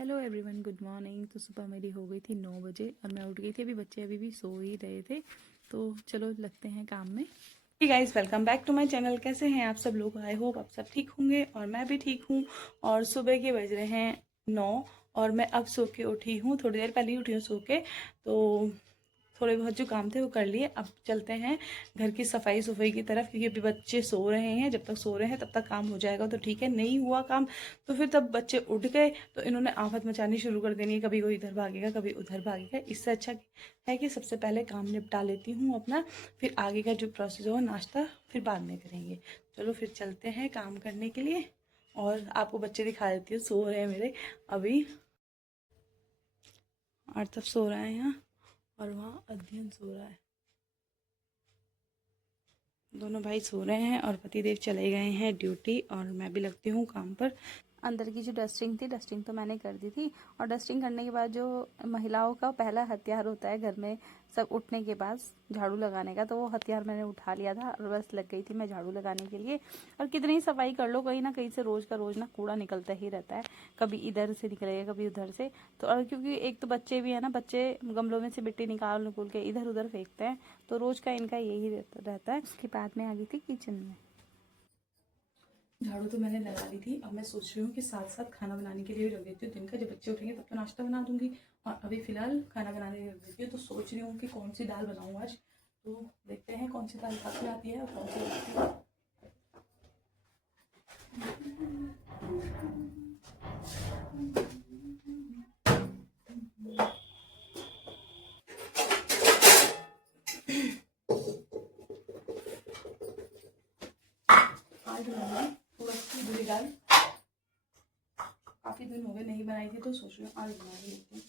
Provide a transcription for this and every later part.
Hello everyone, good morning. तो सुबह मेरी हो गई थी 9 बजे और मैं उठ गई थी। अभी बच्चे अभी भी सो ही रहे थे, तो चलो लगते हैं काम में। Hey guys, welcome back to my channel. कैसे हैं आप सब लोग? आई होप आप सब ठीक होंगे और मैं भी ठीक हूँ। और सुबह के बज रहे हैं 9 और मैं अब सो के उठी हूँ। थोड़ी देर पहले ही उठी हूँ सो के। तो थोड़े बहुत जो काम थे वो कर लिए। अब चलते हैं घर की सफाई सफाई की तरफ, क्योंकि अभी बच्चे सो रहे हैं। जब तक सो रहे हैं तब तक काम हो जाएगा तो ठीक है, नहीं हुआ काम तो फिर तब बच्चे उठ गए तो इन्होंने आफत मचानी शुरू कर देनी है। कभी कोई इधर भागेगा, कभी उधर भागेगा। इससे अच्छा है कि सबसे पहले काम निपटा लेती हूँ अपना, फिर आगे का जो प्रोसेस हो नाश्ता फिर बाद में करेंगे। चलो फिर चलते हैं काम करने के लिए और आपको बच्चे दिखा देती हूँ। सो रहे हैं मेरे अभी। आर्तव सो रहा है यहाँ और वहाँ अध्ययन सो रहा है। दोनों भाई सो रहे हैं और पतिदेव चले गए हैं ड्यूटी और मैं भी लगती हूँ काम पर। अंदर की जो डस्टिंग थी, डस्टिंग तो मैंने कर दी थी। और डस्टिंग करने के बाद जो महिलाओं का पहला हथियार होता है घर में सब उठने के बाद, झाड़ू लगाने का, तो वो हथियार मैंने उठा लिया था और बस लग गई थी मैं झाड़ू लगाने के लिए। और कितनी ही सफाई कर लो, कहीं ना कहीं से रोज का रोज ना कूड़ा निकलता ही रहता है। कभी इधर से निकलेगा, कभी उधर से। तो और क्योंकि एक तो बच्चे भी है ना, बच्चे गमलों में से मिट्टी निकाल निकल के इधर उधर फेंकते हैं, तो रोज का इनका यही रहता है। उसके बाद में आ गई थी किचन में। झाड़ू तो मैंने लगा ली थी। अब मैं सोच रही हूँ कि साथ साथ खाना बनाने के लिए भी रख देती हूँ। दिन का जब बच्चे उठेंगे तब तो नाश्ता बना दूंगी और अभी फिलहाल खाना बनाने के लिए रख देती हूँ। तो सोच रही हूँ कि कौन सी दाल बनाऊँ आज। तो देखते हैं कौन सी दाल पसंद आती है और कौन सी बनती है। आज बनाऊंगी उड़द की धुली दाल। काफ़ी दिन हो गए नहीं बनाई थी तो सोच रही हूँ आज बना ही लेती हूँ।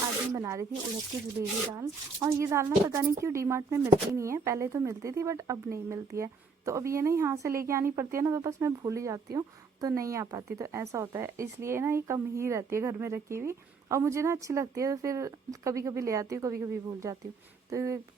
आज मैं बना रही थी उड़द की धुली हुई दाल। और ये दाल ना पता नहीं क्यों डीमार्ट में मिलती नहीं है। पहले तो मिलती थी बट अब नहीं मिलती है। तो अब ये ना यहाँ से लेके आनी पड़ती है ना, तो बस मैं भूल ही जाती हूँ, तो नहीं आ पाती। तो ऐसा होता है, इसलिए ना ये कम ही रहती है घर में रखी हुई। और मुझे ना अच्छी लगती है तो फिर कभी कभी ले आती हूँ, कभी कभी भूल जाती हूँ। तो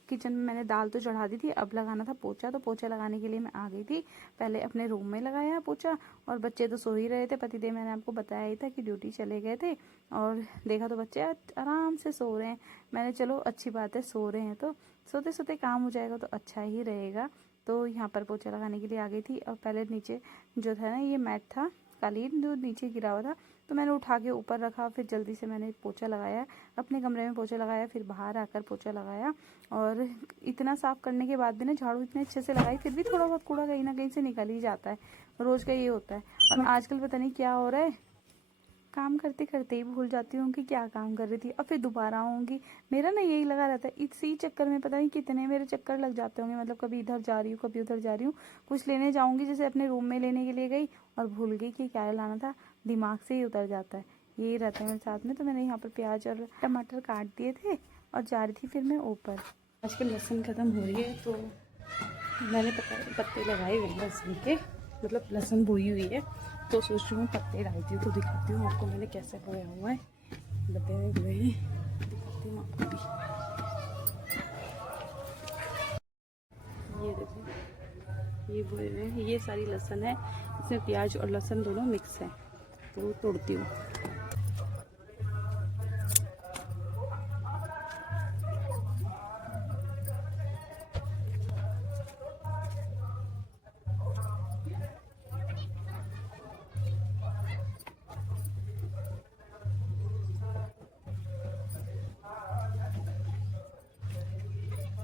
किचन में मैंने दाल तो चढ़ा दी थी, अब लगाना था पोछा। तो पोछा लगाने के लिए मैं आ गई थी। पहले अपने रूम में लगाया पोछा और बच्चे तो सो ही रहे थे। पतिदेव मैंने आपको बताया ही था कि ड्यूटी चले गए थे और देखा तो बच्चे आराम से सो रहे हैं। मैंने चलो अच्छी बात है, सो रहे हैं तो सोते सोते काम हो जाएगा तो अच्छा ही रहेगा। तो यहाँ पर पोछा लगाने के लिए आ गई थी। और पहले नीचे जो था ना, ये मैट था कालीन जो नीचे गिरा हुआ था, तो मैंने उठा के ऊपर रखा। फिर जल्दी से मैंने पोछा लगाया, अपने कमरे में पोछा लगाया, फिर बाहर आकर पोछा लगाया। और इतना साफ करने के बाद भी ना, झाड़ू इतने अच्छे से लगाई फिर भी थोड़ा बहुत कूड़ा कहीं ना कहीं से निकल ही जाता है। रोज का ये होता है। और आजकल पता नहीं क्या हो रहा है, काम करते करते ही भूल जाती हूँ कि क्या काम कर रही थी और फिर दोबारा आऊँगी। मेरा ना यही लगा रहता है। इसी चक्कर में पता नहीं कितने मेरे चक्कर लग जाते होंगे। मतलब कभी इधर जा रही हूँ, कभी उधर जा रही हूँ। कुछ लेने जाऊँगी, जैसे अपने रूम में लेने के लिए गई और भूल गई कि क्या लाना था, दिमाग से ही उतर जाता है। यही रहता है मेरे साथ में। तो मैंने यहाँ पर प्याज और टमाटर काट दिए थे और जा रही थी फिर मैं ऊपर। आजकल लहसुन ख़त्म हो रही है तो मैंने पत्ते लगाए हुए हैं लहसुन के, मतलब लहसुन बोई हुई है। तो सोच रही हूँ पत्ते डालती हूँ तो दिखाती हूँ आपको मैंने कैसे बोया हुआ है। डब्बे में बोए हैं, दिखाती हूँ आपको भी। ये देखो, ये बोए हुए हैं। ये सारी लहसुन है, इसमें प्याज और लहसुन दोनों मिक्स है। तो तोड़ती हूँ।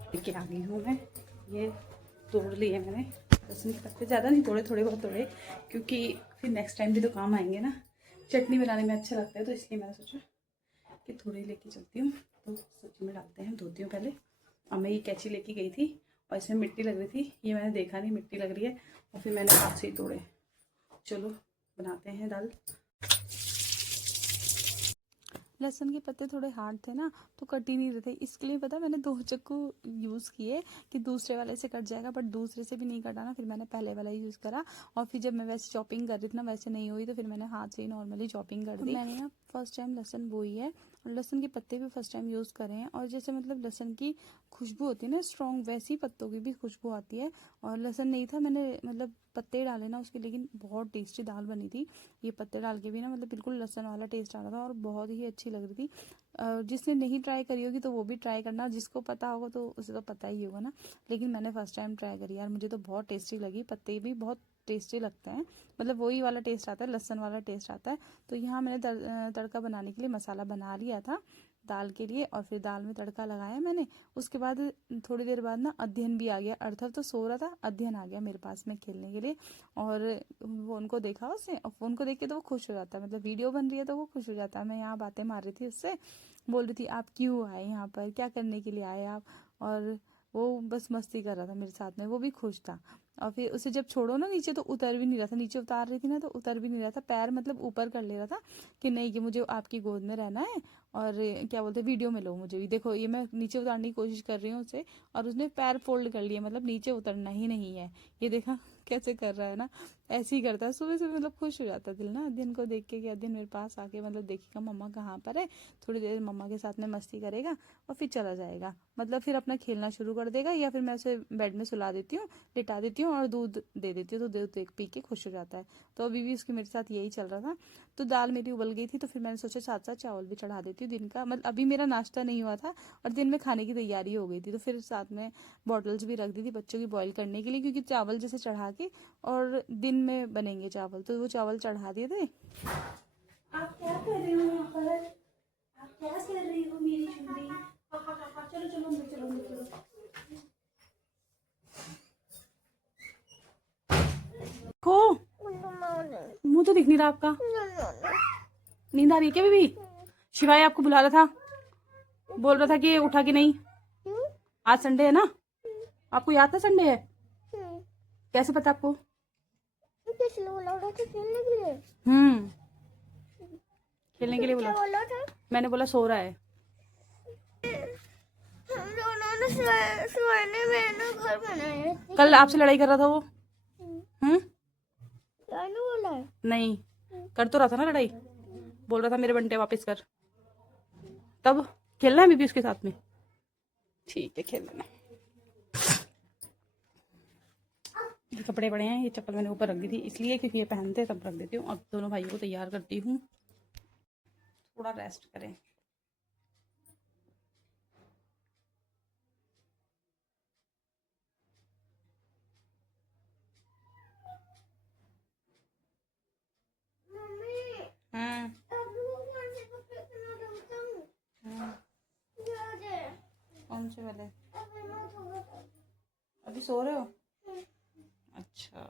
लेके आ गई हूँ मैं। ये तोड़ लिए मैंने लहसुन के पत्ते। ज़्यादा नहीं तोड़े, थोड़े बहुत तोड़े, क्योंकि फिर नेक्स्ट टाइम भी तो काम आएंगे ना। चटनी बनाने में अच्छा लगता है तो इसलिए मैंने सोचा कि थोड़े लेके चलती हूँ। तो सब्जी में डालते हैं, धोती हूँ पहले। और मैं ये कैंची लेके गई थी और इसमें मिट्टी लग रही थी, ये मैंने देखा नहीं मिट्टी लग रही है और फिर मैंने हाथ से ही तोड़े। चलो बनाते हैं दाल। लहसुन के पत्ते थोड़े हार्ड थे ना, तो कट ही नहीं रहे थे। इसके लिए पता मैंने 2 चाकू यूज़ किए कि दूसरे वाले से कट जाएगा, बट दूसरे से भी नहीं कटा ना, फिर मैंने पहले वाला ही यूज़ करा। और फिर जब मैं वैसे चॉपिंग कर रही थी ना, वैसे नहीं हुई, तो फिर मैंने हाथ से ही नॉर्मली चॉपिंग कर दी। मैंने ना फर्स्ट टाइम लहसुन बोई है, और लहसुन के पत्ते भी फर्स्ट टाइम यूज़ करे हैं। और जैसे मतलब लहसुन की खुशबू होती है ना स्ट्रॉन्ग, वैसी पत्तों की भी खुशबू आती है। और लहसुन नहीं था, मैंने मतलब पत्ते डाले ना उसके, लेकिन बहुत टेस्टी दाल बनी थी। ये पत्ते डाल के भी ना मतलब बिल्कुल लहसुन वाला टेस्ट आ रहा था, और बहुत ही अच्छी लग रही थी। जिसने नहीं ट्राई करी होगी तो वो भी ट्राई करना, जिसको पता होगा तो उसे तो पता ही होगा ना। लेकिन मैंने फर्स्ट टाइम ट्राई करी यार, मुझे तो बहुत टेस्टी लगी। पत्ते भी बहुत टेस्टी लगते हैं, मतलब वही वाला टेस्ट आता है, लहसुन वाला टेस्ट आता है। तो यहाँ मैंने तड़का बनाने के लिए मसाला बना लिया था दाल के लिए, और फिर दाल में तड़का लगाया मैंने। उसके बाद थोड़ी देर बाद ना अध्ययन भी आ गया। अर्थव तो सो रहा था, अध्ययन आ गया मेरे पास में खेलने के लिए। और फ़ोन को देखा उसने, और फ़ोन को देख के तो वो खुश हो जाता है, मतलब वीडियो बन रही है तो वो खुश हो जाता है। मैं यहाँ बातें मार रही थी उससे, बोल रही थी आप क्यों आए यहाँ पर, क्या करने के लिए आए आप। और वो बस मस्ती कर रहा था मेरे साथ में, वो भी खुश था। और फिर उसे जब छोड़ो ना नीचे, तो उतर भी नहीं रहा था, नीचे उतार रही थी ना तो उतर भी नहीं रहा था, पैर मतलब ऊपर कर ले रहा था कि नहीं कि मुझे आपकी गोद में रहना है, और क्या बोलते हैं वीडियो में लो मुझे भी। देखो ये मैं नीचे उतारने की कोशिश कर रही हूँ उसे, और उसने पैर फोल्ड कर लिए, मतलब नीचे उतरना ही नहीं है। ये देखा कैसे कर रहा है ना, ऐसे ही करता है सुबह सुबह, मतलब खुश हो जाता है दिल ना अध्ययन को देख के, कि अध्ययन मेरे पास आके मतलब देखेगा मम्मा कहाँ पर है, थोड़ी देर मम्मा के साथ में मस्ती करेगा और फिर चला जाएगा, मतलब फिर अपना खेलना शुरू कर देगा। या फिर मैं उसे बेड में सुला देती हूँ, लिटा देती हूँ और दूध दे देती हूँ, तो दूध पी के खुश हो जाता है। तो अभी भी उसके मेरे साथ यही चल रहा था। तो दाल मेरी उबल गई थी, तो फिर मैंने सोचा साथ साथ चावल भी चढ़ा देती हूँ दिन का, मतलब अभी मेरा नाश्ता नहीं हुआ था और दिन में खाने की तैयारी हो गई थी, तो फिर साथ में बॉटल्स भी रख दी थी बच्चों की बॉईल करने के लिए, क्योंकि चावल जैसे चढ़ा के और दिन में बनेंगे चावल, तो वो चावल चढ़ा दिए थे। आप क्या कर रहे हो यहाँ पर? आप क्या कर रही हो मेरी चुनरी? चलो चलो अंदर चलो, अंदर चलो। को मुंह तो दिख नहीं रहा आपका। नींद आ रही है क्या बेबी? शिवाय आपको बुला रहा था, बोल रहा था कि उठा कि नहीं। आज संडे है ना, आपको याद था संडे है? कैसे पता आपको? खेलने के लिए बोला। मैंने बोला सो रहा है। घर बनाया। कल आपसे लड़ाई कर रहा था वो। बोला नहीं, कर तो रहा था ना लड़ाई, बोल रहा था मेरे बंटे वापस कर। तब खेलना है बीबी उसके साथ में, ठीक है खेल लेना। ये कपड़े पड़े हैं, ये चप्पल मैंने ऊपर रख दी थी इसलिए क्योंकि ये पहनते हैं, तब रख देती हूँ। अब दोनों भाइयों को तैयार करती हूँ, थोड़ा रेस्ट करें। कौन से वाले? अभी सो रहे हो? अच्छा,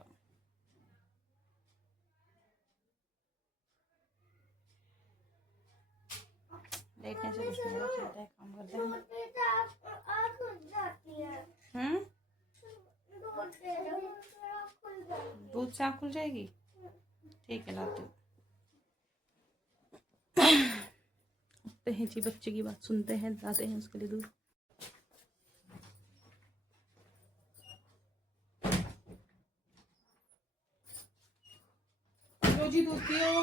लेटने से कुछ नहीं होगा, चलते हैं काम करते हैं। दूध से आँख खुल जाएगी, ठीक है लाती हूँ। उठते हैं जी, बच्चे की बात सुनते हैं, लाते हैं उसके लिए दूध। जी दूध पियो,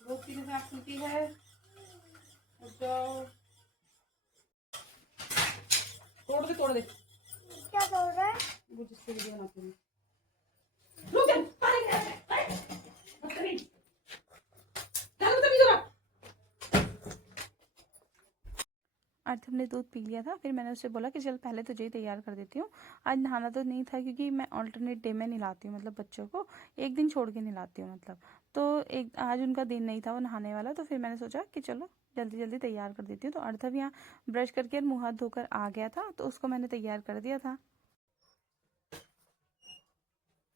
दूध पीने से आँख खुलती है। जाओ, तोड़ दे तोड़ दे। क्या तोड़ रहा है? वो जिससे वीडियो बनाते हैं। अर्थव ने दूध पी लिया था, फिर मैंने उससे बोला कि चल पहले तुझे ही तैयार कर देती हूँ। आज नहाना तो नहीं था क्योंकि मैं ऑल्टरनेट डे में नहलाती हूँ, मतलब बच्चों को एक दिन छोड़ के नहलाती हूँ, मतलब तो एक आज उनका दिन नहीं था वो नहाने वाला, तो फिर मैंने सोचा कि चलो जल्दी जल्दी तैयार कर देती हूँ। तो अर्थव यहाँ ब्रश करके मुँह हाथ धोकर आ गया था, तो उसको मैंने तैयार कर दिया था।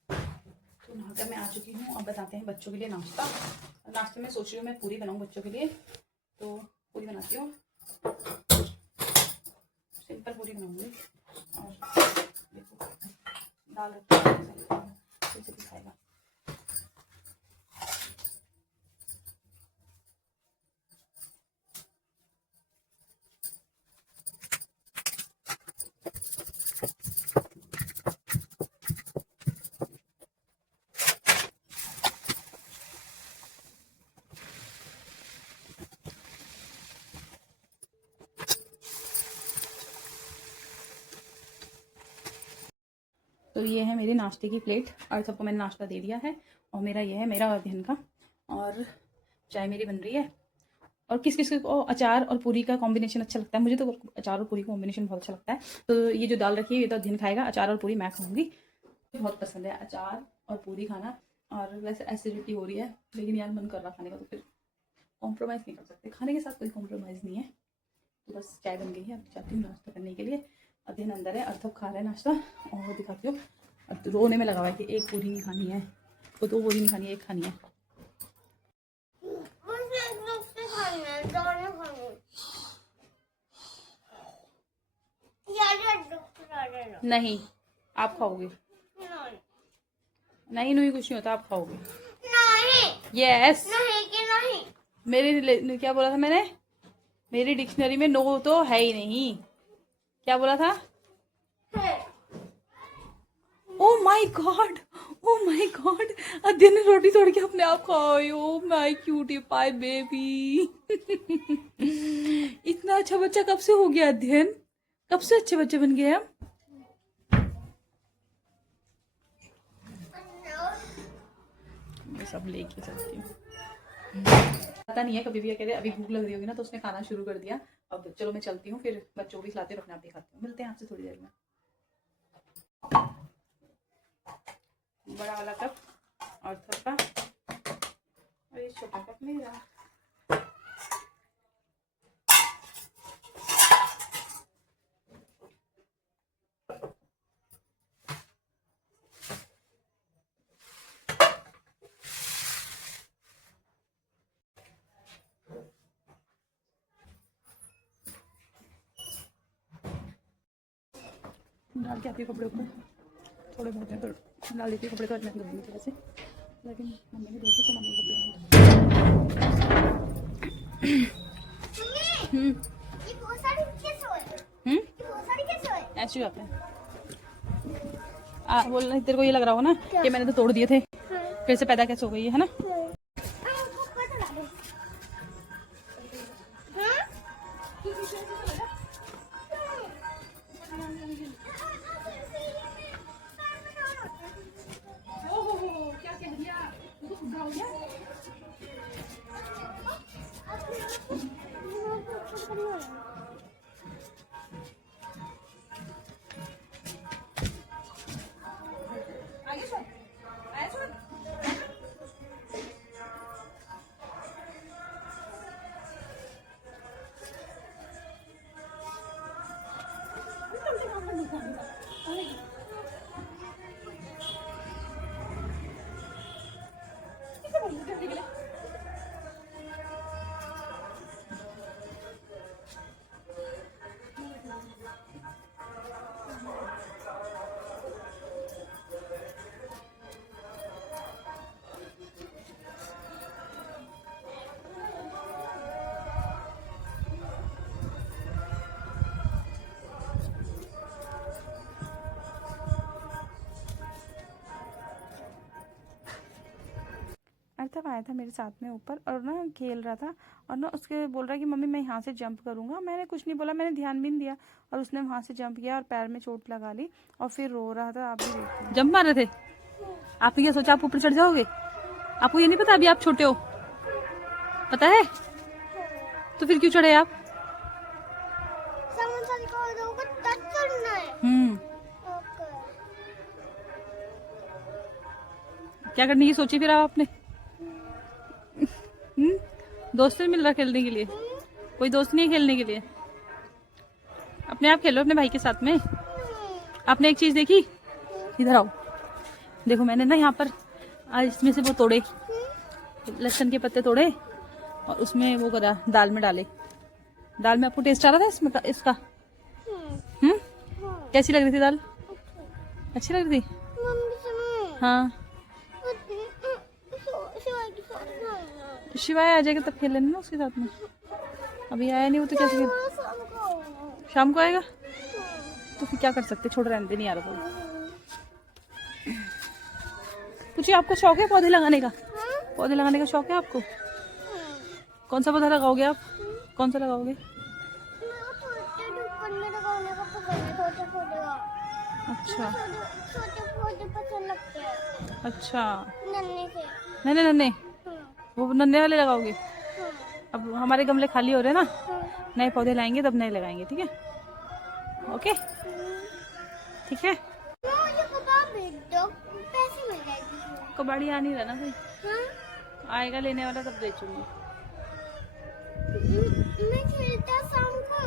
तो नहाकर मैं आ चुकी हूँ, अब बताते हैं बच्चों के लिए नाश्ता। नाश्ते में सोच रही हूँ मैं पूरी बनाऊँ बच्चों के लिए, तो पूरी बनाती हूँ, सिंपल पूरी बनाऊंगी। और देखो दाल कैसे खाएगा। तो ये है मेरे नाश्ते की प्लेट और सबको मैंने नाश्ता दे दिया है। और मेरा ये है मेरा दिन का, और चाय मेरी बन रही है। और किस किस को अचार और पूरी का कॉम्बिनेशन अच्छा लगता है, मुझे तो अचार और पूरी का कॉम्बिनेशन बहुत अच्छा लगता है। तो ये जो दाल रखी है ये तो दिन खाएगा, अचार और पूरी मैं खाऊंगी। बहुत पसंद है अचार और पूरी खाना। और वैसे एसिडिटी हो रही है लेकिन यार मन कर रहा खाने का, तो फिर कॉम्प्रोमाइज़ नहीं कर सकते, खाने के साथ कोई कॉम्प्रोमाइज़ नहीं है। तो बस चाय बन गई है, अब जाती हूँ नाश्ता करने के लिए। अध्ययन अंदर है, अर्थव खा रहा है नाश्ता, और वो दिखाती हूँ। अब रोने में लगा हुआ है कि एक पूरी नहीं खानी है, तो 2 पूरी नहीं खानी है, एक खानी है। नहीं, आप खाओगे। नहीं नहीं कुछ नहीं होता, आप खाओगे। नहीं। यस। नहीं कि नहीं। मेरे क्या बोला था मैंने, मेरी डिक्शनरी में नो तो है ही नहीं। क्या बोला था? Oh my god, oh my god, Adhyayan ने रोटी तोड़ के अपने आप खाई। Oh my cutie pie baby. इतना अच्छा बच्चा कब से हो गया अध्ययन? कब से अच्छे बच्चे बन गए हम? मैं सब लेके चलती हूँ। पता नहीं है, कभी भी कहते अभी भूख लग रही होगी ना, तो उसने खाना शुरू कर दिया। अब चलो मैं चलती हूँ, फिर बच्चों को भी खिलाती हूँ, अपने आप भी खाती हूँ। मिलते हैं आपसे थोड़ी देर में। बड़ा वाला कप और थोड़ा, और ये छोटा कप मेरा। डाल के आती हूँ कपड़े ऊपर, थोड़े बहुत हैं तो डाल देती हूँ कपड़े, तो आज मैं धोऊंगी थोड़े से, लेकिन मम्मी ने धोते तो मम्मी के कपड़े ऐसे ही होते हैं। बोल रहे तेरे को ये लग रहा हो ना कि मैंने तो तोड़ दिए थे, फिर से पैदा कैसे हो गई है ना? क्या कह दिया? हो गया? अर्थव आया था मेरे साथ में ऊपर और ना खेल रहा था, और ना उसके बोल रहा है कि मम्मी मैं यहाँ से जंप करूँगा। मैंने कुछ नहीं बोला, मैंने ध्यान भी नहीं दिया, और उसने वहाँ से जंप किया और पैर में चोट लगा ली और फिर रो रहा था। आप भी देखिए, जंप मार रहे थे। आपने क्या सोचा आप ऊपर चढ़ जाओगे? आपको ये नहीं पता अभी आप छोटे हो, पता है? तो फिर क्यों चढ़े आप? क्या करने की सोची फिर आपने? दोस्त नहीं मिल रहा खेलने के लिए? कोई दोस्त नहीं है खेलने के लिए? अपने आप खेलो अपने भाई के साथ में। आपने एक चीज देखी, इधर आओ, देखो मैंने ना यहाँ पर आज इसमें से वो तोड़े, लहसुन के पत्ते तोड़े और उसमें वो करा, दाल में डाले। दाल में आपको टेस्ट आ रहा था इसमें इसका? कैसी लग रही थी दाल? अच्छी लग रही थी? हाँ, शिवाय आ जाएगा तब खेल लेना ना उसके साथ में। अभी आया नहीं वो तो कैसे खेल? शाम को आएगा तो फिर क्या कर सकते, छोड़ रहने दे, नहीं आ रहा तो। कुछ आपको शौक है पौधे लगाने का? पौधे लगाने का शौक है आपको? कौन सा पौधा लगाओगे आप? कौन सा लगाओगे? अच्छा छोटे पौधे पसंद लगते हैं। अच्छा, नन्हे से। नन्हे नन्हे, हाँ, वो नन्हे वाले लगाओगे? हाँ, अब हमारे गमले खाली हो रहे हैं ना, हाँ। नए पौधे लाएंगे तब नए लगाएंगे, ठीक है? ओके, ठीक है। मुझे कबाब भेज दो, पैसे मिल जाएगी इसमें। कबाड़ी आ नहीं रहा ना कोई, हाँ? आएगा लेने वाला तब बेचूंगी। मैं खेलता शाम को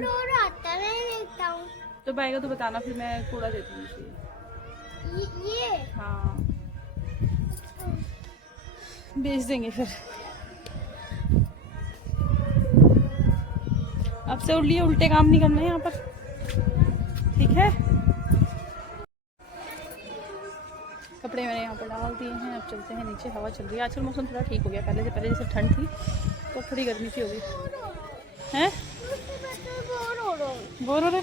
रोज आता है, मैं देखता हूँ। जब आएगा तो बताना, फिर मैं कूड़ा दे दूंगी उसे। ये हाँ, बेच देंगे फिर। अब से उल्टे काम नहीं करना है यहाँ पर, ठीक है? कपड़े मैंने यहाँ पर डाल दिए हैं, अब चलते हैं नीचे। हवा चल रही है, आजकल मौसम थोड़ा ठीक हो गया, पहले जैसे ठंड थी तो थोड़ी गर्मी सी हो गई है। बोर हो रहे,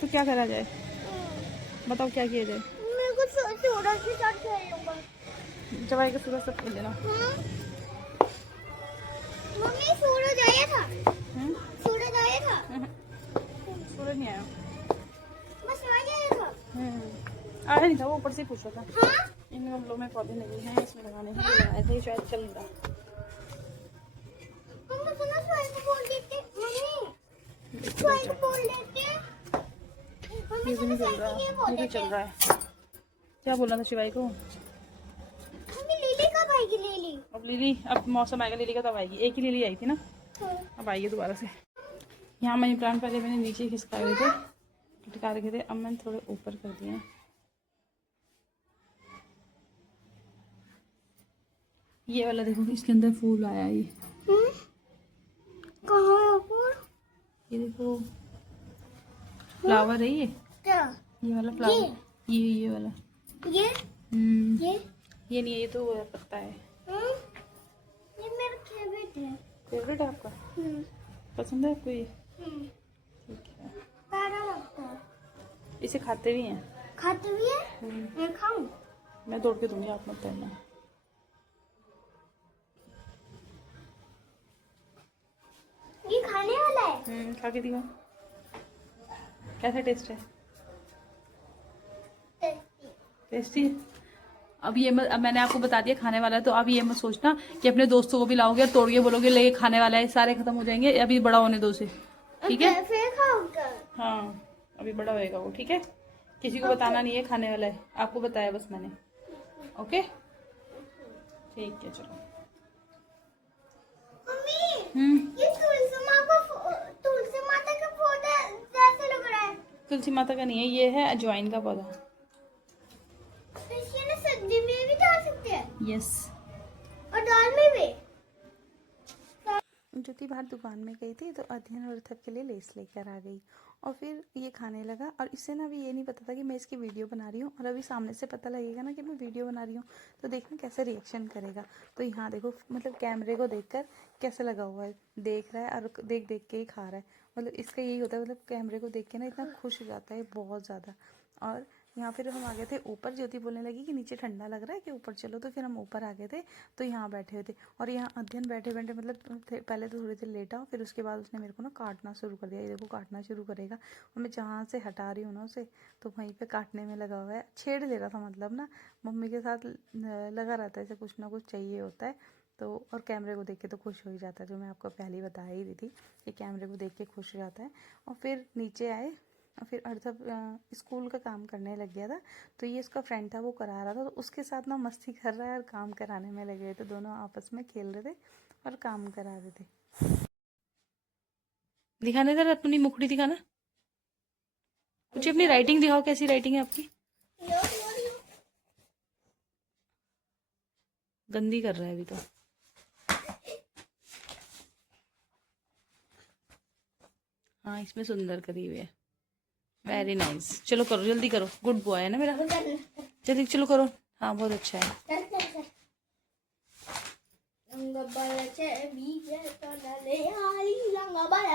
तो क्या करा जाए, बताओ क्या किया जाए? मेरे को सूरज के साथ खेल लूंगा। जब आएगा सूरज सब खेल लेना। मम्मी सूरज आया था। हम्म? सूरज आया था। सूरज नहीं आया। बस आया था। आया नहीं था, वो ऊपर से पूछ रहा था। हाँ? इन गमलों में पौधे नहीं हैं, इसमें लगाने हैं, ये लगाए थे, शायद चल रहा। मम्मी सुनो, स्वाइल को बोल देते। मम्मी स्वाइल को बोल देते। ये भी नहीं चल रहा, ये भी चल रहा है। क्या बोलना था शिवाई को? मम्मी लिली कब आएगी? लिली अब लिली, अब मौसम आएगा लिली का तब आएगी। एक ही लिली आई थी ना, अब आएगी दोबारा से। यहाँ मनी प्लांट पहले मैंने नीचे खिसकाए हुए थे, टिका रखे थे, अब मैंने थोड़े ऊपर कर दिए हैं। ये वाला देखो, इसके अंदर फूल आया। ये कहाँ है फूल? ये देखो, फ्लावर है ये। क्या? ये वाला फ्लावर, ये वाला। ये ये नहीं है, ये तो पत्ता है। ये मेरा फेवरेट है। फेवरेट है आपका? पसंद है आपको ये? ठीक है। प्यारा लगता है। इसे खाते भी हैं? खाते भी है। मैं खाऊं? मैं तोड़ के दूंगी, आप मत तोड़ना। ये खाने वाला है। खा के दिखाओ, कैसा टेस्ट है? टेस्टी है। अब मैंने आपको बता दिया खाने वाला है, तो अब ये मत सोचना कि अपने दोस्तों को भी लाओगे और तोड़ के बोलोगे ले खाने वाला है, सारे खत्म हो जाएंगे। अभी बड़ा होने दो उसे, ठीक है? फिर खाऊंगा। हाँ, अभी बड़ा होएगा वो, ठीक है? किसी को बताना नहीं है खाने वाला है, आपको बताया बस मैंने। ओके, ठीक है, चलो। मम्मी, ये तुलसी माता का पौधा जैसे लग रहा है। तुलसी माता का नहीं है, ये है अजवाइन का पौधा। तो इसे ना सब्जी में भी डाल सकते हैं। यस, और दाल में भी। ज्योति बाहर दुकान में गई थी, तो अध्ययन और अर्थव के लिए लेस लेकर आ गई और फिर ये खाने लगा। और इससे ना अभी ये नहीं पता था कि मैं इसकी वीडियो बना रही हूँ, और अभी सामने से पता लगेगा ना कि मैं वीडियो बना रही हूँ, तो देखना कैसे रिएक्शन करेगा। तो यहाँ देखो, मतलब कैमरे को देखकर कैसे लगा हुआ है, देख रहा है और देख देख के ही खा रहा है। मतलब इसका यही होता है, मतलब कैमरे को देख के ना इतना खुश हो जाता है बहुत ज़्यादा। और यहाँ फिर हम आ गए थे ऊपर। ज्योति बोलने लगी कि नीचे ठंडा लग रहा है कि ऊपर चलो, तो फिर हम ऊपर आ गए थे। तो यहाँ बैठे हुए थे, और यहाँ अध्ययन बैठे बैठे मतलब पहले तो थोड़ी देर लेटा, फिर उसके बाद उसने मेरे को ना काटना शुरू कर दिया। ये देखो काटना शुरू करेगा, और मैं जहाँ से हटा रही हूँ ना उसे, तो वहीं पे काटने में लगा हुआ है। छेड़ ले रहा था, मतलब ना मम्मी के साथ लगा रहता है, ऐसे कुछ ना कुछ चाहिए होता है। तो और कैमरे को देख के तो खुश हो ही जाता है, जो मैं आपको पहले ही बता ही दी थी कि कैमरे को देख के खुश हो जाता है। और फिर नीचे आए, और फिर अर्थव स्कूल का काम करने लग गया था, तो ये उसका फ्रेंड था वो करा रहा था, तो उसके साथ ना मस्ती कर रहा है और काम कराने में लगे हुए थे। दोनों आपस में खेल रहे थे और काम करा रहे थे। दिखाने दे, अपनी मुखड़ी दिखाना, कुछ अपनी राइटिंग दिखाओ, कैसी राइटिंग है आपकी? गंदी कर रहा है अभी तो। हाँ, इसमें सुंदर करी हुई है, वेरी नाइस। चलो करो, जल्दी करो, गुड बॉय है ना मेरा, जल्दी चलो करो। हाँ, बहुत अच्छा है।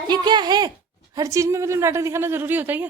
ये क्या है? हर चीज में मतलब नाटक दिखाना जरूरी होता है क्या?